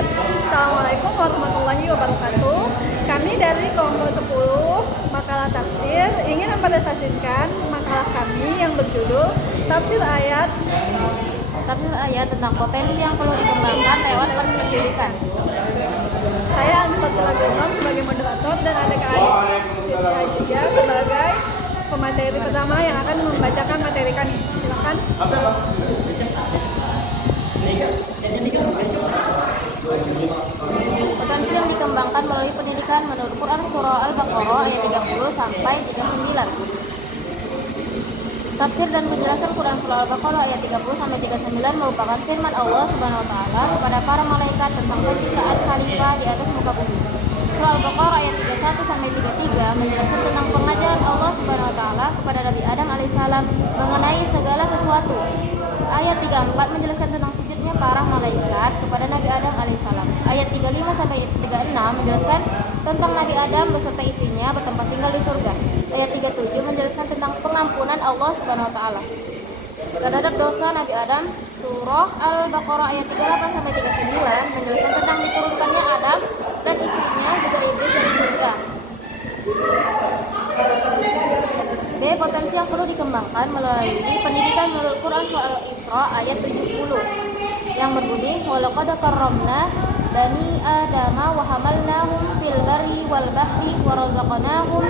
Bismillahirrahmanirrahim. Assalamualaikum warahmatullahi wabarakatuh. Kami dari kelompok 10 makalah tafsir ingin mempresentasikan makalah kami yang berjudul Tafsir ayat tentang potensi yang perlu dikembangkan lewat pendidikan. Saya Anjifat Sulaiman sebagai moderator dan adik-adik Siti Hajijah sebagai pemateri pertama yang akan membacakan materi kami. Silakan. Potensi yang dikembangkan melalui pendidikan menurut Quran Surah Al-Baqarah ayat 30 sampai 39. Tafsir dan penjelasan Quran Surah Al-Baqarah ayat 30 sampai 39 merupakan firman Allah Subhanahu wa taala kepada para malaikat tentang penciptaan khalifah di atas muka bumi. Surah Al-Baqarah ayat 31 sampai 33 menjelaskan tentang pengajaran Allah Subhanahu wa taala kepada Nabi Adam alaihissalam mengenai segala sesuatu. Ayat 34 menjelaskan tentang sujudnya para malaikat kepada Nabi Adam alaihissalam. Ayat 35 sampai 36 menjelaskan tentang Nabi Adam beserta istrinya bertempat tinggal di surga. Ayat 37 menjelaskan tentang pengampunan Allah Subhanahu wa taala terhadap dosa Nabi Adam. Surah Al-Baqarah ayat 38 sampai 39 menjelaskan tentang diturunkannya Adam dan istrinya juga iblis dari surga. B. Potensi yang perlu dikembangkan melalui pendidikan menurut Quran Surah Al-Isra ayat 70 yang berbunyi walaqad karramna bani adama wa hamalnahum fil barri wal bahri wa razaqnahum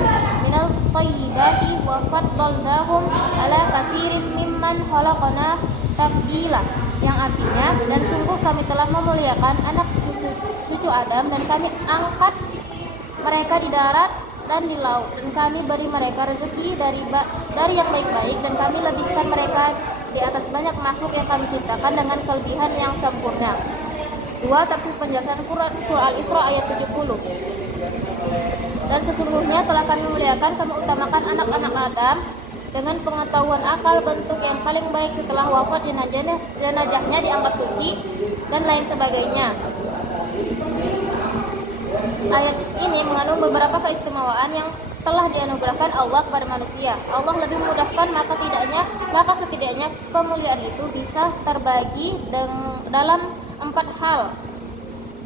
minal thayyibati wa faddalnahum ala katsirin mimman khalaqna tabdila, yang artinya dan sungguh kami telah memuliakan anak cucu Adam dan kami angkat mereka di darat dan di laut, dan kami beri mereka rezeki dari yang baik-baik, dan kami lebihkan mereka di atas banyak makhluk yang kami ciptakan dengan kelebihan yang sempurna. 2. Tafsir penjelasan Quran Surah Al-Isra ayat 70. Dan sesungguhnya telah kami muliakan, kami utamakan anak-anak Adam dengan pengetahuan akal, bentuk yang paling baik setelah wafat, jenazahnya dianggap suci dan lain sebagainya. Ayat ini mengandung beberapa keistimewaan yang telah dianugerahkan Allah kepada manusia. Allah lebih memudahkan, maka setidaknya kemuliaan itu bisa terbagi dalam 4 hal.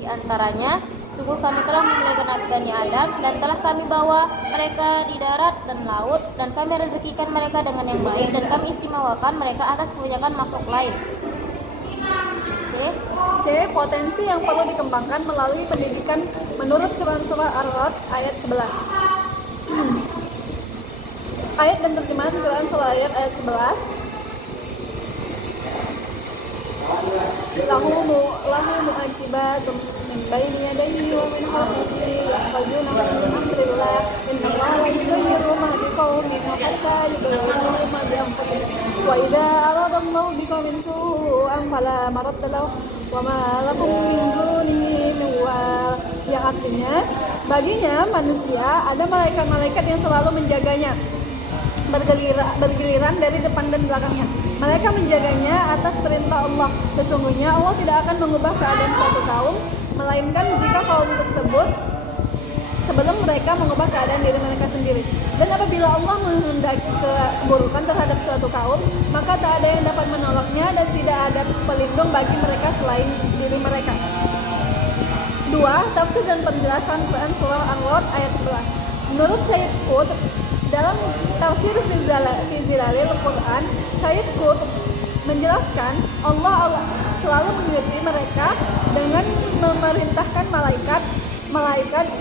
Di antaranya, sungguh kami telah memuliakan Bani Adam dan telah kami bawa mereka di darat dan laut, dan kami rezekikan mereka dengan yang baik, dan kami istimewakan mereka atas kebanyakan makhluk lain. C. Potensi yang perlu dikembangkan melalui pendidikan menurut Quran Surah Ar-Ra'd ayat 11. Ayat dan terjemahan Quran Surah ayat 11. Lahu mu'aqibatun min baini yadayhi wa min khalfihi yahfazunahu min amrillah innallaha la yughayyiru ma biqaumin hatta yughayyiru ma bi anfusihim wa idza arada Allahu biqaumin su'an fala maradda lahu wa ma lahum min dunihi min wal, yang artinya baginya manusia ada malaikat-malaikat yang selalu menjaganya bergiliran dari depan dan belakangnya. Mereka menjaganya atas perintah Allah. Sesungguhnya Allah tidak akan mengubah keadaan suatu kaum, melainkan jika kaum tersebut sebelum mereka mengubah keadaan diri mereka sendiri. Dan apabila Allah menghendaki keburukan terhadap suatu kaum, maka tak ada yang dapat menolaknya dan tidak ada pelindung bagi mereka selain diri mereka. 2. Tafsir dan penjelasan Quran Surah Ar-Ra'd ayat 11. Menurut Syed Qutb, dalam tafsir fi Zilalil Quran, Syed Qutb menjelaskan Allah selalu mengikuti mereka dengan memerintahkan malaikat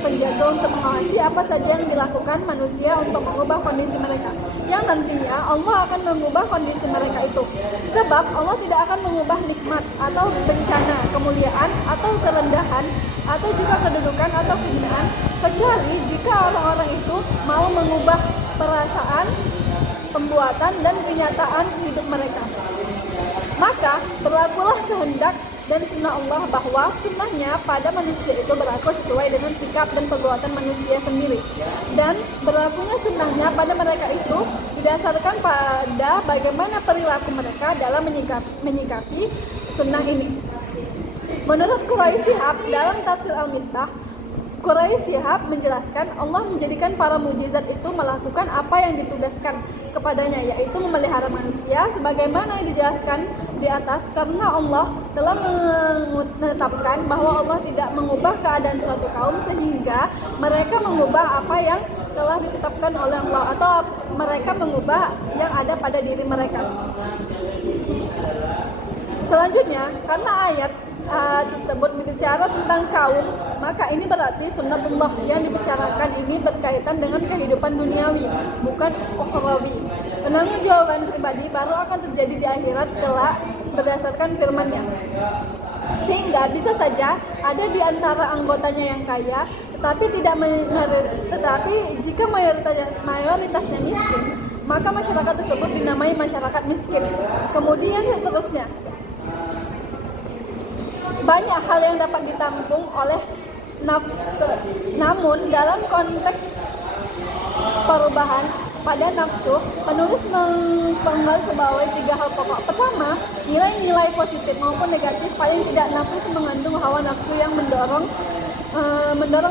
penjaga untuk mengawasi apa saja yang dilakukan manusia untuk mengubah kondisi mereka, yang nantinya Allah akan mengubah kondisi mereka itu. Sebab Allah tidak akan mengubah nikmat atau bencana, kemuliaan atau kerendahan, atau juga kedudukan atau kehinaan, kecuali jika orang-orang itu mau mengubah perasaan, pembuatan, dan kenyataan hidup mereka. Maka berlakulah kehendak dan sunnah Allah bahwa sunnahnya pada manusia itu berlaku sesuai dengan sikap dan perbuatan manusia sendiri, dan berlakunya sunnahnya pada mereka itu didasarkan pada bagaimana perilaku mereka dalam menyikapi sunnah ini. Menurut Quraisy Shihab dalam tafsir Al-Misbah, Quraisy Shihab menjelaskan Allah menjadikan para mukjizat itu melakukan apa yang ditugaskan kepadanya, yaitu memelihara manusia sebagaimana yang dijelaskan di atas karena Allah telah menetapkan bahwa Allah tidak mengubah keadaan suatu kaum sehingga mereka mengubah apa yang telah ditetapkan oleh Allah atau mereka mengubah yang ada pada diri mereka. Selanjutnya, karena ayat tersebut berbicara tentang kaum, maka ini berarti sunnatullah yang dibicarakan ini berkaitan dengan kehidupan duniawi, bukan ukhrawi. Penanggung-jawaban pribadi baru akan terjadi di akhirat kelak berdasarkan firman-Nya. Sehingga bisa saja ada di antara anggotanya yang kaya, tetapi jika mayoritasnya miskin, maka masyarakat tersebut dinamai masyarakat miskin. Kemudian seterusnya, banyak hal yang dapat ditampung oleh nafsu. Namun dalam konteks perubahan pada nafsu, penulis menggarisbawahi 3 hal pokok. Pertama, nilai-nilai positif maupun negatif. Paling tidak nafsu mengandung hawa nafsu yang mendorong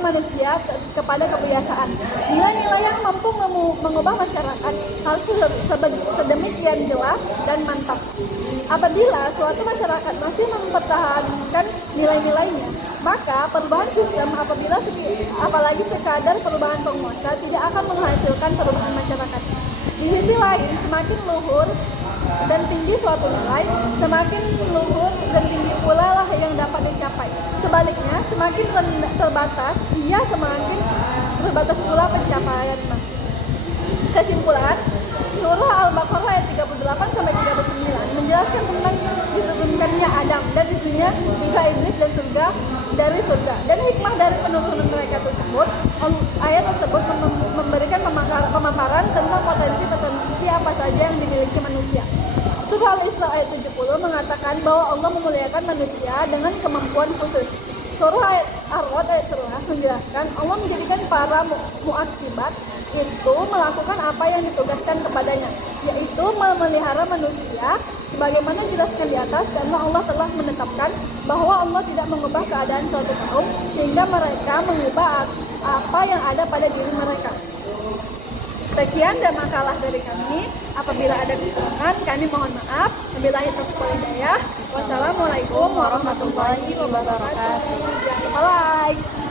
manusia kepada kebiasaan. Nilai-nilai yang mampu mengubah masyarakat harus sedemikian jelas dan mantap. Apabila suatu masyarakat masih mempertahankan nilai-nilainya, maka perubahan sistem apalagi sekadar perubahan penguasa tidak akan menghasilkan perubahan masyarakat. Di sisi lain, semakin luhur dan tinggi suatu nilai, semakin luhur dan tinggi pula lah yang dapat dicapai. Sebaliknya, semakin terbatas, semakin terbatas pula pencapaian. Kesimpulan, surah Al-Baqarah ayat 38 sampai 39 menjelaskan tentang diturunkannya Adam dan istrinya juga iblis dari surga. Dan hikmah dari penurunan mereka tersebut, ayat tersebut memberikan pemaparan tentang potensi apa saja yang dimiliki manusia. Surah Al-Isra ayat 70 mengatakan bahwa Allah memuliakan manusia dengan kemampuan khusus. Surah Ar-Ra'd ayat 11 menjelaskan Allah menjadikan para mu'aqibat itu melakukan apa yang ditugaskan kepadanya, yaitu memelihara manusia sebagaimana dijelaskan di atas, karena Allah telah menetapkan bahwa Allah tidak mengubah keadaan suatu kaum sehingga mereka mengubah apa yang ada pada diri mereka. Sekian dan makalah dari kami. Apabila ada kesalahan, kami mohon maaf. Wabillahi taufiq wal hidayah. Wassalamualaikum warahmatullahi wabarakatuh. Jangan lupa like.